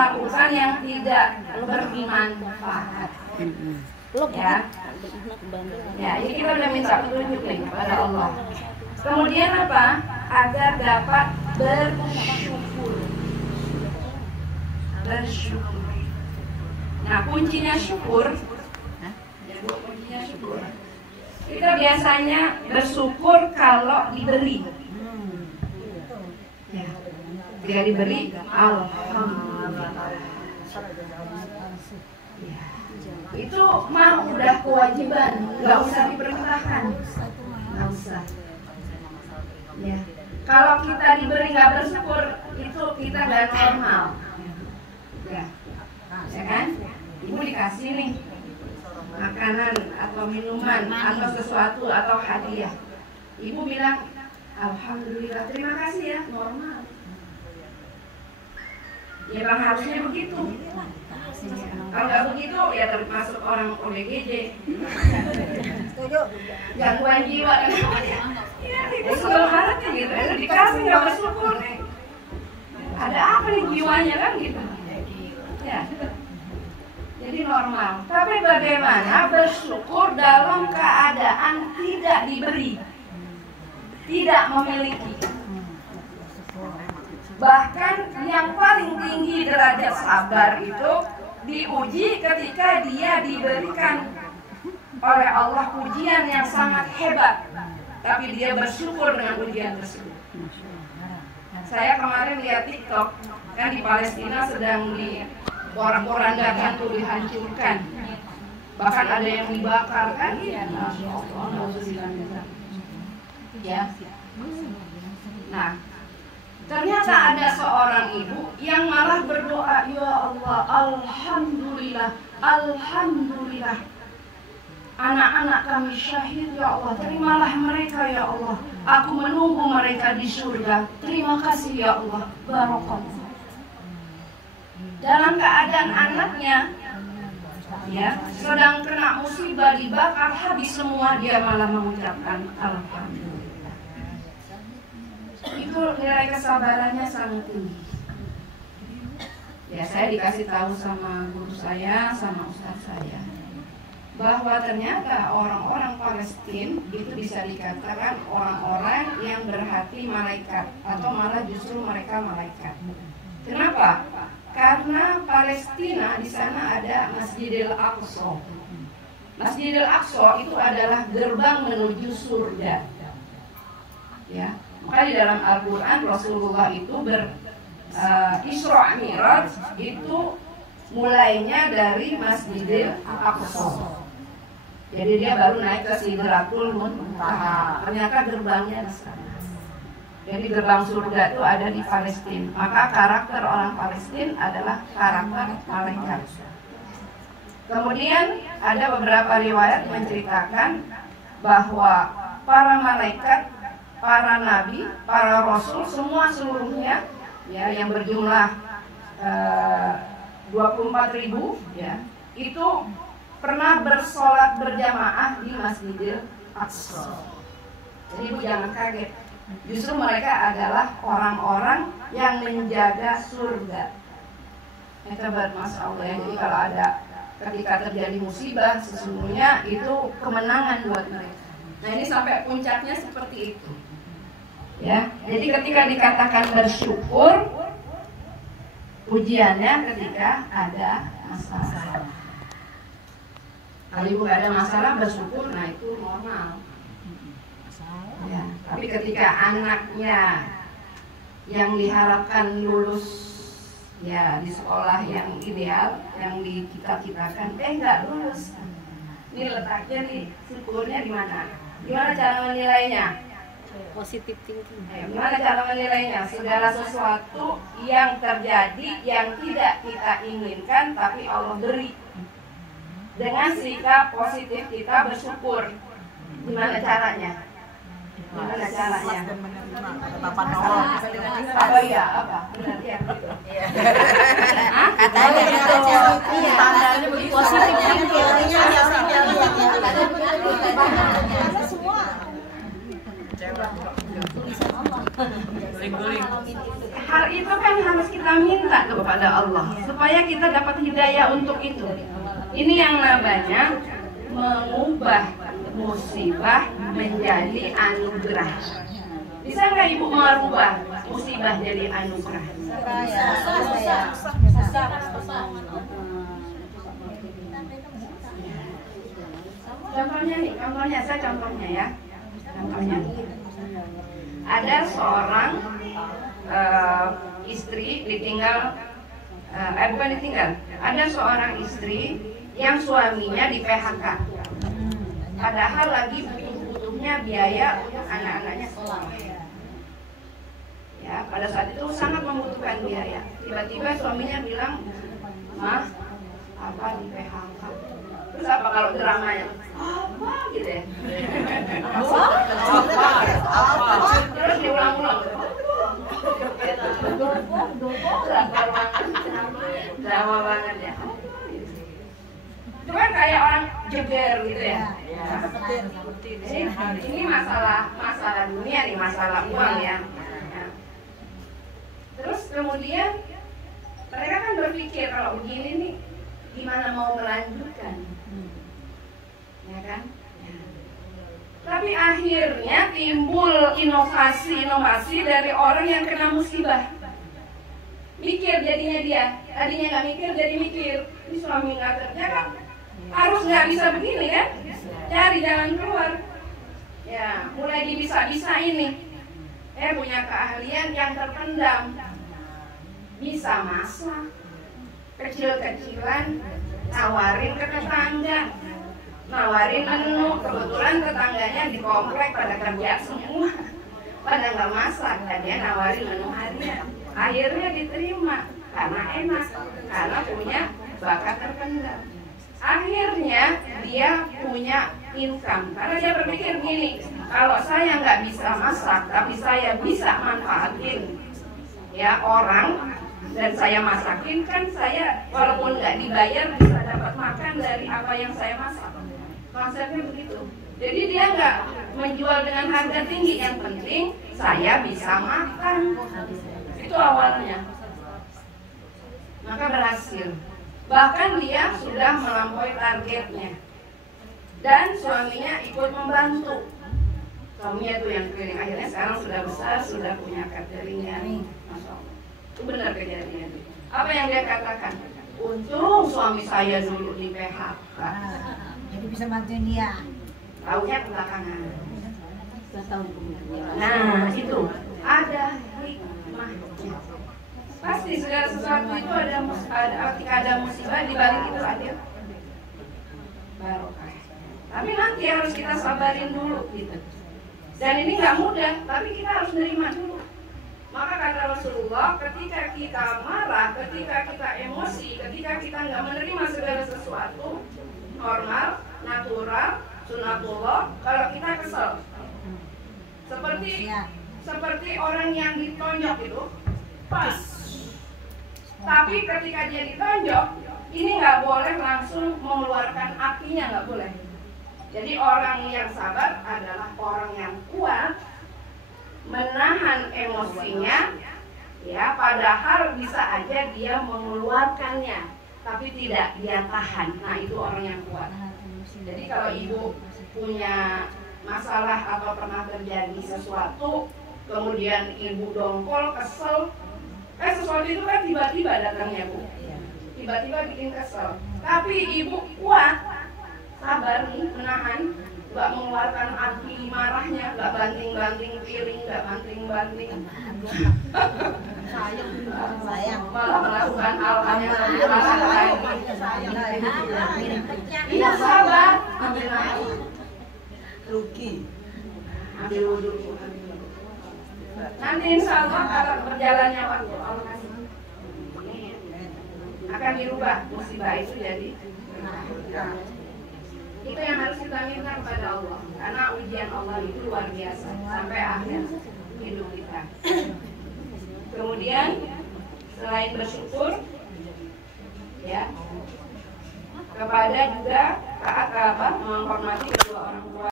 melakukan yang tidak bermanfaat. Ya, ini kita udah minta petunjuk nih kepada Allah. Kemudian apa? Agar dapat bersyukur. Bersyukur. Nah, kuncinya syukur. Kuncinya syukur. Kita biasanya bersyukur kalau diberi. Ya. Ketika diberi, alhamdulillah. Ya. Itu mah udah kewajiban, nggak usah diperintahkan. Nggak usah. Ya. Kalau kita diberi nggak bersyukur, itu kita nggak normal. Ya. Ya kan? Ibu dikasih nih makanan atau minuman atau sesuatu atau hadiah. Ibu bilang alhamdulillah, terima kasih ya, normal. Ya bang, harusnya begitu. Kalau nggak begitu ya termasuk orang ODGJ. Gangguan jiwa kan? Ya itu selalu harapnya gitu. Dikasih nggak bersyukur. Ada apa nih jiwanya kan gitu? Ya. Jadi normal. Tapi bagaimana bersyukur dalam keadaan tidak diberi, tidak memiliki? Bahkan yang paling tinggi derajat sabar itu diuji ketika dia diberikan oleh Allah ujian yang sangat hebat, tapi dia bersyukur dengan ujian tersebut. Saya kemarin lihat TikTok, kan di Palestina sedang diporak-porandakan tuh, dihancurkan, bahkan ada yang dibakar kan? Ya, ya. Nah, ternyata ada seorang ibu yang malah berdoa, ya Allah, alhamdulillah, alhamdulillah, anak-anak kami syahid ya Allah, terimalah mereka ya Allah, aku menunggu mereka di surga, terima kasih ya Allah, barakallah. Dalam keadaan anaknya ya sedang kena musibah, dibakar habis semua, dia malah mengucapkan alhamdulillah. Itu nilai kesabarannya sangat tinggi. Ya, saya dikasih tahu sama guru saya, sama ustaz saya, bahwa ternyata orang-orang Palestina itu bisa dikatakan orang-orang yang berhati malaikat, atau malah justru mereka malaikat. Kenapa? Karena Palestina di sana ada Masjidil Aqsa. Masjidil Aqsa itu adalah gerbang menuju surga. Ya, maka di dalam Al-Quran Rasulullah itu Isra Mi'raj itu mulainya dari Masjidil Aqsa. Jadi dia baru naik ke Sidratul Muntaha. Ternyata gerbangnya di sana. Jadi gerbang surga itu ada di Palestina. Maka karakter orang Palestina adalah karakter malaikat. Kemudian ada beberapa riwayat menceritakan bahwa para malaikat, para nabi, para rasul, semua seluruhnya ya yang berjumlah 24.000 ya, itu pernah bersolat berjamaah di Masjidil Aqsa. Jadi ibu jangan kaget. Justru mereka adalah orang-orang yang menjaga surga. Itu Masya Allah ya. Jadi kalau ada ketika terjadi musibah, sesungguhnya itu kemenangan buat mereka. Nah ini sampai puncaknya seperti itu. Ya, jadi ketika dikatakan bersyukur, ujiannya ketika ada masalah. Kalau ibu nggak ada masalah bersyukur, nah itu normal. Ya, tapi ketika anaknya yang diharapkan lulus ya di sekolah yang ideal, yang dicita-citakan, nggak lulus. Ini letaknya nih, syukurnya di mana? Gimana cara menilainya? Positif thinking. Gimana cara menilainya? Segala sesuatu yang terjadi yang tidak kita inginkan tapi Allah beri. Dengan sikap positif kita bersyukur. Gimana caranya? Gimana caranya? Oh iya, apa? Pengertian gitu. Katanya standarnya begitu. Positif thinking. Semua. hal itu kan harus kita minta kepada Allah supaya kita dapat hidayah untuk itu. Ini yang namanya mengubah musibah menjadi anugerah. Bisa nggak Ibu merubah musibah jadi anugerah? Contohnya nih, contohnya ya. Contohnya, ada seorang istri ditinggal, bukan ditinggal. Ada seorang istri yang suaminya di PHK. Padahal lagi butuh-butuhnya biaya untuk anak-anaknya sekolah. Ya, pada saat itu sangat membutuhkan biaya. Tiba-tiba suaminya bilang, "Mah, apa di PHK?" Terus apa kalau dramanya? Apa gitu ya? Apa? Terus diulang-ulang. Drama banget ya. Itu kan kayak orang jeger gitu ya. Ini masalah dunia nih, masalah uang ya. Terus kemudian mereka kan berpikir kalau begini nih gimana mau melanjutkan, ya kan? Tapi akhirnya timbul inovasi dari orang yang kena musibah. Mikir jadinya dia, tadinya nggak mikir jadi mikir. Ini suami nggak kerja kan, harus nggak bisa begini kan? Cari jalan keluar. Ya, mulai dibisa-bisa ini. Punya keahlian yang terpendam. Bisa masak, kecil-kecilan, nawarin ke tetangga, nawarin menu. Kebetulan tetangganya di komplek pada kerja semua, pada nggak masak, dan dia nawarin menu harian. Akhirnya diterima karena enak, karena punya bakat terpendam. Akhirnya dia punya income karena dia berpikir gini, kalau saya nggak bisa masak tapi saya bisa manfaatin ya orang dan saya masakin, kan saya walaupun nggak dibayar bisa dapat makan dari apa yang saya masak. Konsepnya begitu. Jadi dia nggak menjual dengan harga tinggi, yang penting saya bisa makan. Itu awalnya. Maka berhasil. Bahkan dia sudah melampaui targetnya. Dan suaminya ikut membantu. Suaminya itu yang keliling. Akhirnya sekarang sudah besar, sudah punya cateringnya. Masya Allah. Itu benar kejadian. Apa yang dia katakan? Untung suami saya dulu di PHK. Jadi bisa bantuin dia. Taunya belakangan. Nah, itu ada hikmahnya. Pasti segala sesuatu itu ketika ada musibah, di balik itu ada barokah. Tapi nanti harus kita sabarin dulu gitu. Dan ini nggak mudah, tapi kita harus nerima dulu. Maka kata Rasulullah, ketika kita marah, ketika kita emosi, ketika kita nggak menerima segala sesuatu normal, natural, sunatullah, kalau kita kesel, seperti orang yang ditonjok itu, pas. Tapi ketika dia ditonjok, ini nggak boleh langsung mengeluarkan apinya, nggak boleh. Jadi orang yang sabar adalah orang yang kuat, menahan emosinya, ya, padahal bisa aja dia mengeluarkannya, tapi tidak dia tahan. Nah, itu orang yang kuat. Jadi kalau ibu punya masalah atau pernah terjadi sesuatu, kemudian ibu dongkol, kesel, sesuatu itu kan tiba-tiba datangnya, Bu. Tiba-tiba bikin kesel. Tapi ibu kuat, sabar nih, menahan, nggak mengeluarkan api marahnya, nggak banting-banting piring, nggak banting-banting. Sayang. Malah melakukan hal-hal yang lebih parah lagi. Iya, sabar. Ambil nafas. Rugi. Ambil wudhu. Nanti insya Allah kalau berjalannya waktu Allah kasih, akan dirubah musibah itu jadi berkah. Itu yang harus kita minta kepada Allah, karena ujian Allah itu luar biasa sampai akhir hidup kita. Kemudian selain bersyukur, ya, kepada juga taat menghormati kedua orang tua.